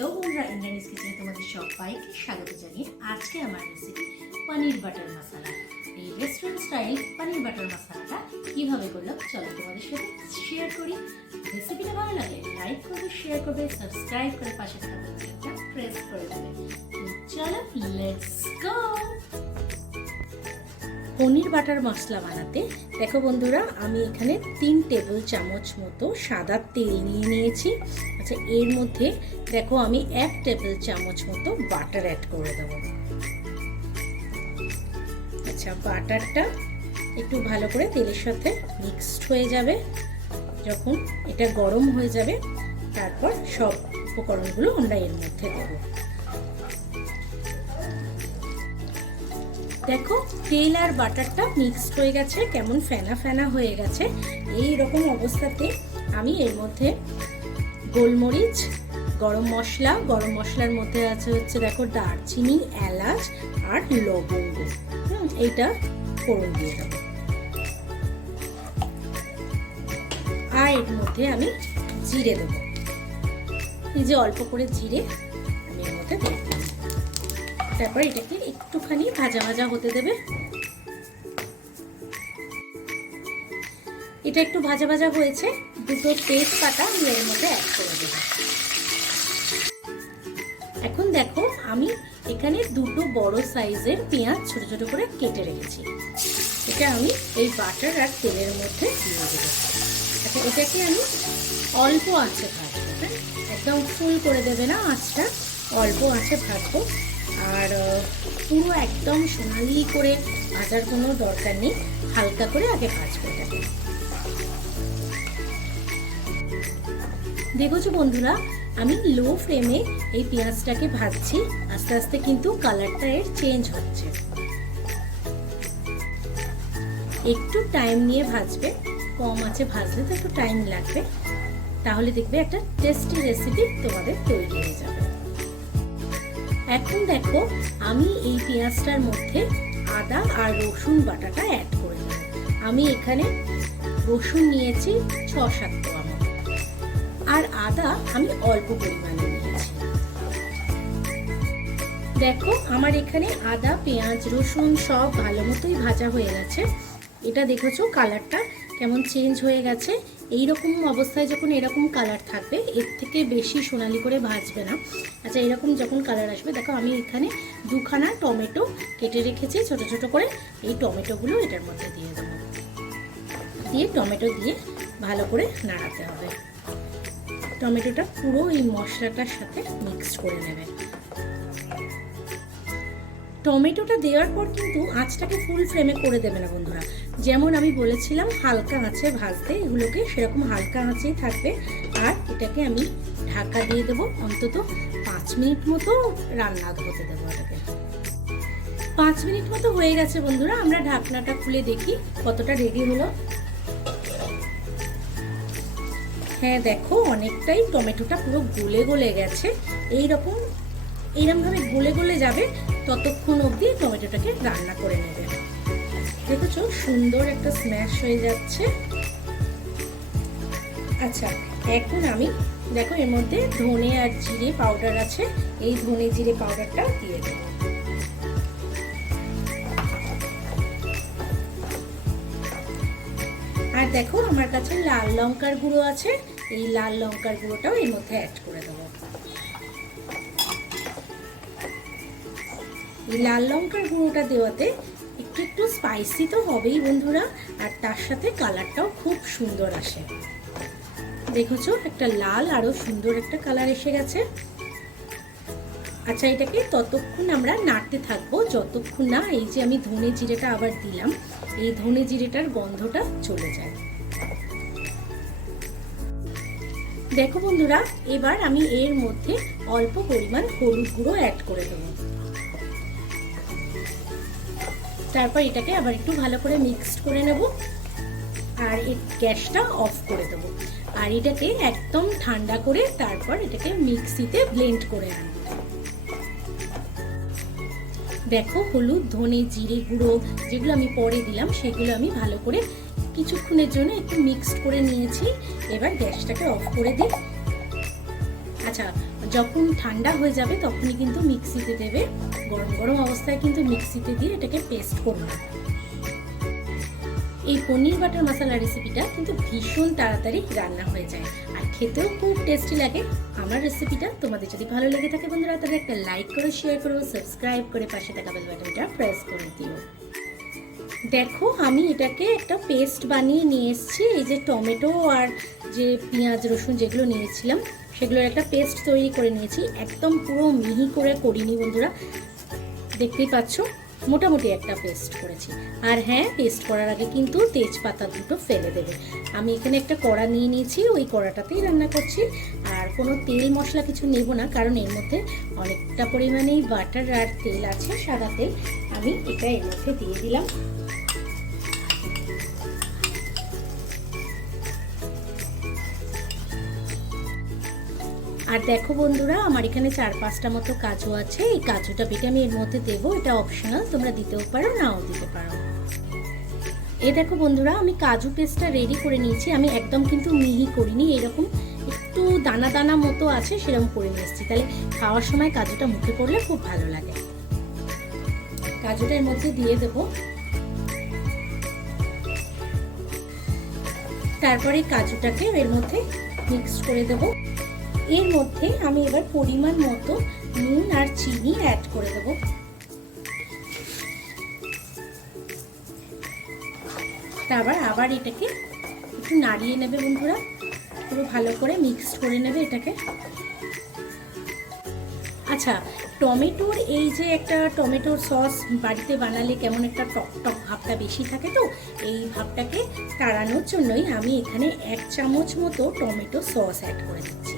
Hello बंधुरा इंद्रानी किचेने तुम्हारे सबाइके स्वागत जानिए आज के आमार रेसिपि पनीर बाटार मसाला। এই রেস্টুরেন্ট স্টাইল পনির বাটার মশলাটা কিভাবে করলাম চলো তোমাদের সাথে শেয়ার করি। রেসিপিটা ভালো লাগলে লাইক করবে, শেয়ার করবে, সাবস্ক্রাইব করে পাশে থাকা বেলটা প্রেস করে দেবে। চলো লেটস গো। পনির বাটার মশলা বানাতে দেখো বন্ধুরা, আমি এখানে 3 টেবিল চামচ মতো সাদা তেল নিয়ে নিয়েছি। আচ্ছা, এর মধ্যে দেখো আমি 1 টেবিল চামচ মতো বাটার অ্যাড করে দেবো। আচ্ছা, বাটারটা একটু ভালো করে তেলের সাথে মিক্সড হয়ে যাবে। যখন এটা গরম হয়ে যাবে তারপর সব উপকরণগুলো আমরা এর মধ্যে দেবো। দেখো তেল আর বাটারটা মিক্সড হয়ে গেছে, কেমন ফেনা ফেনা হয়ে গেছে। এই রকম অবস্থাতে আমি এর মধ্যে গোলমরিচ, গরম মশলার মধ্যে আছে হচ্ছে দেখো দারচিনি, এলাচ আর লবঙ্গ, এইটা ফোড়ন দিয়ে দেবো। আর এর মধ্যে আমি জিরে দেবো, এই যে অল্প করে জিরে আমি এর মধ্যে দিয়ে দেবো। তারপর এটাকে একটুখানি ভাজা ভাজা হতে দেবে। এটা একটু ভাজা ভাজা হয়েছে, দুটো তেজপাতা আমি এর মধ্যে অ্যাড করে দেবো। এখন দেখো আমি এখানে দুটো বড় সাইজের পেঁয়াজ ছোট ছোট করে কেটে রেখেছি। এটা আমি এই বাটার আর তেলের মধ্যে দিয়ে দেবো। আচ্ছা, এটাকে আমি অল্প আঁচে ভাজবো, হ্যাঁ, একদম ফুল করে দেবে না আঁচটা, অল্প আঁচে ভাজবো। আর পুরো একদম সোনালি করে ভাজার কোনো দরকার নেই, হালকা করে আগে ভাজবো এটাকে। দেখছো বন্ধুরা, আমি লো ফ্লেমে এই পেঁয়াজটাকে ভাজছি, আস্তে আস্তে কিন্তু কালারটা এর চেঞ্জ হচ্ছে। একটু টাইম নিয়ে ভাজবে, কম আছে ভাজলে তো একটু টাইম লাগবে, তাহলে দেখবে একটা টেস্টি রেসিপি তোমাদের তৈরি হয়ে যাবে। এখন দেখো আমি এই পেঁয়াজটার মধ্যে আদা আর রসুন বাটাটা অ্যাড করে দেব। আমি এখানে রসুন নিয়েছি 6-7 কোয়া মতো, আর আদা আমি অল্প পরিমাণে নিয়েছি। দেখো আমার এখানে আদা, পেঁয়াজ, রসুন সব ভালো মতোই ভাজা হয়ে গেছে। এটা দেখেছো কালারটা কেমন চেঞ্জ হয়ে গেছে। এই রকম অবস্থায় যখন এরকম কালার থাকবে, এর থেকে বেশি সোনালি করে ভাজবে না। আচ্ছা, এরকম যখন কালার আসবে, দেখো আমি এখানে 2খানা টমেটো কেটে রেখেছি ছোট ছোট করে। এই টমেটোগুলো এটার মধ্যে দিয়ে দেবো, দিয়ে টমেটো দিয়ে ভালো করে নাড়াতে হবে। টমেটোটা পুরো এই মশলাটার সাথে মিক্সড করে নেবে। টমেটোটা দেওয়ার পর কিন্তু আঁচটাকে ফুল ফ্লেমে করে দেবে না বন্ধুরা। যেমন আমি বলেছিলাম হালকা আঁচে ভাজতে, এগুলোকে সেরকম হালকা আঁচেই থাকবে। আর এটাকে আমি ঢাকা দিয়ে দেবো, অন্তত 5 মিনিট মতো রান্না হতে দেবো। এটাকে 5 মিনিট মতো হয়ে গেছে বন্ধুরা। আমরা ঢাকনাটা খুলে দেখি কতটা রেডি হলো। হ্যাঁ দেখো, অনেকটাই টমেটোটা পুরো গলে গলে গেছে। এইরকমভাবে গলে গলে যাবে, ততক্ষণ অবধি টমেটোটাকে রান্না করে নেবে। দেখেছো সুন্দর একটা স্ম্যাশ হয়ে যাচ্ছে। আচ্ছা, এখন আমি দেখো এর মধ্যে ধনে আর জিরে পাউডার আছে, এই ধনে জিরে পাউডারটা দিয়ে দেবো। আর দেখো আমার কাছে লাল লঙ্কার গুঁড়ো আছে, এই লাল লঙ্কার গুঁড়োটাও এর মধ্যে অ্যাড করে দেবো। এই লাল লঙ্কার গুঁড়োটা দেওয়াতে একটু স্পাইসি তো হবেই বন্ধুরা, আর তার সাথে কালারটাও খুব সুন্দর আসে। দেখেছো একটা লাল আরো সুন্দর একটা কালার এসে গেছে। আচ্ছা, এটাকে ততক্ষণ আমরা নাড়তে থাকবো যতক্ষণ না এই যে আমি ধনে জিরেটা আবার দিলাম, এই ধনে জিরেটার গন্ধটা চলে যায়। দেখো বন্ধুরা, এবার আমি এর মধ্যে অল্প পরিমাণ হলুদ গুঁড়ো অ্যাড করে দেবো। তারপর এটাকে আবার একটু ভালো করে মিক্সড করে নেব, আর এই গ্যাসটা অফ করে দেবো। আর এটাকে একদম ঠান্ডা করে তারপর এটাকে মিক্সিতে ব্লেন্ড করে আনবো। দেখো হলুদ, ধনে, জিরে গুঁড়ো যেগুলো আমি পরে দিলাম, সেগুলো আমি ভালো করে কিছুক্ষণের জন্য একটু মিক্সড করে নিয়েছি। এবার গ্যাসটাকে অফ করে দিই। আচ্ছা, যখন ঠান্ডা হয়ে যাবে তখনই কিন্তু মিক্সিতে দেবে, গরম গরম অবস্থায় কিন্তু মিক্সিতে দিয়ে এটাকে পেস্ট করবে। এই পনির বাটার মশলা রেসিপিটা কিন্তু ভীষণ তাড়াতাড়ি রান্না হয়ে যায় আর খেতেও খুব টেস্টি লাগে। আমার রেসিপিটা তোমাদের যদি ভালো লেগে থাকে বন্ধুরা, তাহলে একটা লাইক করো, শেয়ার করো, সাবস্ক্রাইব করে পাশে থাকা বেল বাটনটা প্রেস করে দিও। দেখো আমি এটাকে একটা পেস্ট বানিয়ে নিয়ে এসেছি। এই যে টমেটো আর যে পেঁয়াজ রসুন যেগুলো নিয়েছিলাম সেগুলোর একটা পেস্ট তৈরি করে নিয়েছি। একদম পুরো মিহি করে করিনি বন্ধুরা, দেখতেই পাচ্ছ মোটামুটি একটা পেস্ট করেছি। আর হ্যাঁ, পেস্ট করার আগে কিন্তু তেজপাতা দুটো ফেলে দেবে। আমি এখানে একটা কড়া নিয়ে নিয়েছি, ওই কড়াটাতেই রান্না করছি। আর কোনো তেল মশলা কিছু নেব না, কারণ এর মধ্যে অনেকটা পরিমাণেই বাটার আর তেল আছে, সাদা তেল। আমি এটা এর মধ্যে দিয়ে দিলাম। আর দেখো বন্ধুরা, আমার এখানে 4-5টা মতো কাজু আছে। এই কাজুটা বেটে আমি এর মধ্যে দেবো, এটা অপশনাল, তোমরা দিতেও পারো নাও দিতে পারো। এই দেখো বন্ধুরা, আমি কাজু পেস্টটা রেডি করে নিয়েছি। আমি একদম কিন্তু মিহি করিনি, এরকম একটু দানা দানা মতো আছে সেরকম করে নিয়ে এসেছি, তাহলে খাওয়ার সময় কাজুটা মুখে পড়লে খুব ভালো লাগে। কাজুটা এর মধ্যে দিয়ে দেবো। তারপরে কাজুটাকে এর মধ্যে মিক্স করে দেবো। এর মধ্যে আমি এবার পরিমাণ মতো নুন আর চিনি অ্যাড করে দেব। তারপর আবার এটাকে একটু নাড়িয়ে নেবে বন্ধুরা, পুরো ভালো করে মিক্সড করে নেবে এটাকে। আচ্ছা, টমেটোর এই যে একটা টমেটোর সস বাড়িতে বানালে কেমন একটা টক টক ভাবটা বেশি থাকে, তো এই ভাবটাকে তাড়ানোর জন্যই আমি এখানে 1 চামচ মতো টমেটো সস অ্যাড করে দিচ্ছি।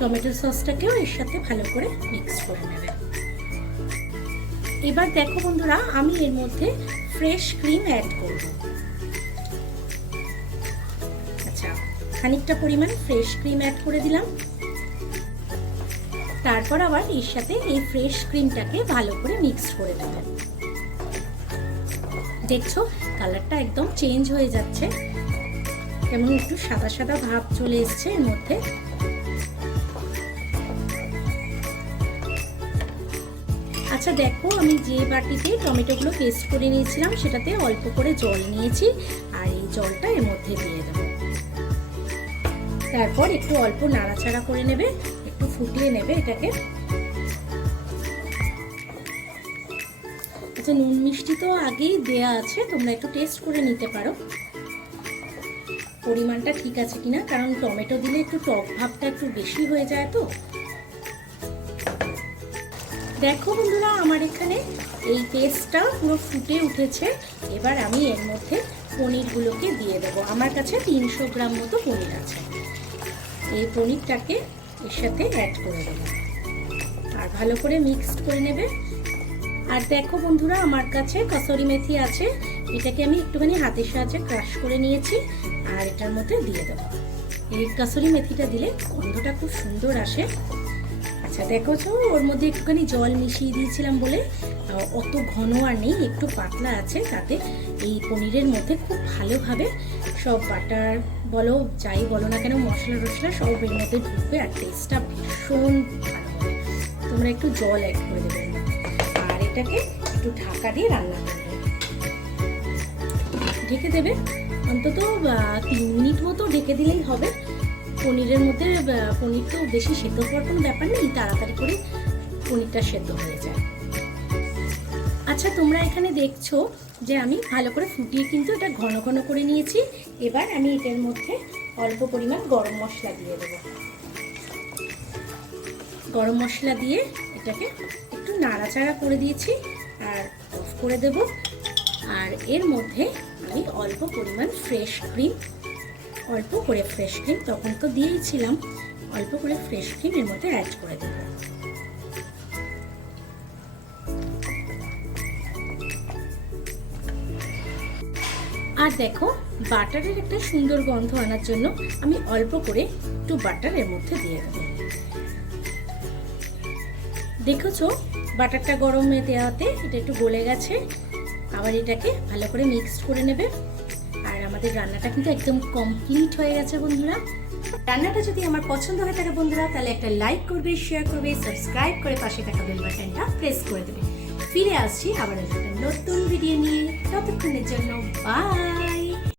টমেটো সসটাকেও এর সাথে ভালো করে মিক্স করে নেবে। এবার দেখো বন্ধুরা, আমি এর মধ্যে ফ্রেশ ক্রিম অ্যাড করব। আচ্ছা, খানিকটা পরিমাণ ফ্রেশ ক্রিম অ্যাড করে দিলাম। তারপর আবার এর সাথে এই ফ্রেশ ক্রিমটাকে ভালো করে মিক্স করে দেবে। দেখছো কালারটা একদম চেঞ্জ হয়ে যাচ্ছে, কেমন একটু সাদা সাদা ভাব চলে এসছে এর মধ্যে। আচ্ছা দেখো, আমি যে বাটিতে টমেটোগুলো পেস্ট করে নিয়েছিলাম সেটাতে অল্প করে জল নিয়েছি, আর এই জলটা এর মধ্যে দিয়ে দেবো। তারপর একটু অল্প নাড়াচাড়া করে নেবে, একটু ফুটিয়ে নেবে এটাকে। আচ্ছা, নুন মিষ্টি তো আগেই দেয়া আছে, তোমরা একটু টেস্ট করে নিতে পারো পরিমাণটা ঠিক আছে কিনা, কারণ টমেটো দিলে একটু টক ভাবটা একটু বেশি হয়ে যায়। তো দেখো বন্ধুরা, আমার এখানে এই পেস্টটা পুরো ফুটে উঠেছে। এবার আমি এর মধ্যে পনিরগুলোকে দিয়ে দেবো। আমার কাছে 300 গ্রাম মতো পনির আছে। এই পনিরটাকে এর সাথে অ্যাড করে দেবো আর ভালো করে মিক্সড করে নেবে। আর দেখো বন্ধুরা, আমার কাছে কসুরি মেথি আছে, এটাকে আমি একটুখানি হাতের সাহায্যে ক্রাশ করে নিয়েছি আর এটার মধ্যে দিয়ে দেবো। এই কসুরি মেথিটা দিলে গন্ধটা খুব সুন্দর আসে। আচ্ছা দেখো, ওর মধ্যে একটুখানি জল মিশিয়ে দিয়েছিলাম বলে অত ঘন আর নেই, একটু পাতলা আছে, তাতে এই পনিরের মধ্যে খুব ভালোভাবে সব বাটার বলো যাই বলো না কেন, মশলা টশলা সব এর মধ্যে ঢুকবে আর টেস্টটা ভীষণ ভালো হবে। তোমরা একটু জল অ্যাড করে দেবে আর এটাকে একটু ঢাকা দিয়ে রান্না করবে। ঢেকে দেবে অন্তত 3 মিনিট মতো ঢেকে দিলেই হবে। পনিরের মধ্যে পনির তো বেশি সেদ্ধ করার কোনো ব্যাপার নেই, তাড়াতাড়ি করে পনিরটা সেদ্ধ হয়ে যায়। আচ্ছা, তোমরা এখানে দেখছো যে আমি ভালো করে ফুটিয়ে কিন্তু এটা ঘন ঘন করে নিয়েছি। এবার আমি এটার মধ্যে অল্প পরিমাণ গরম মশলা দিয়ে দেবো। গরম মশলা দিয়ে এটাকে একটু নাড়াচাড়া করে দিয়েছি আর অফ করে দেব। আর এর মধ্যে আমি অল্প পরিমাণ ফ্রেশ ক্রিম, অল্প করে ফ্রেশ ক্রিম তখন তো দিয়েছিলাম, অল্প করে ফ্রেশ ক্রিম এর মধ্যে অ্যাড করে দেব। আর দেখো, বাটারের একটা সুন্দর গন্ধ আনার জন্য আমি অল্প করে একটু বাটার এর মধ্যে দিয়ে দেব। দেখেছো বাটারটা গরমে দেওয়াতে এটা একটু গলে গেছে। আবার এটাকে ভালো করে মিক্সড করে নেবে। আর আমাদের রান্নাটা কিন্তু একদম কমপ্লিট হয়ে গেছে বন্ধুরা। রান্নাটা যদি আমার পছন্দ হয়ে থাকে বন্ধুরা, তাহলে একটা লাইক করবে, শেয়ার করবে, সাবস্ক্রাইব করে পাশে থাকা বেল বাটনটা প্রেস করে দেবে। ফিরে আসছি আবার একটা নতুন ভিডিও নিয়ে, ততক্ষণের জন্য বাই।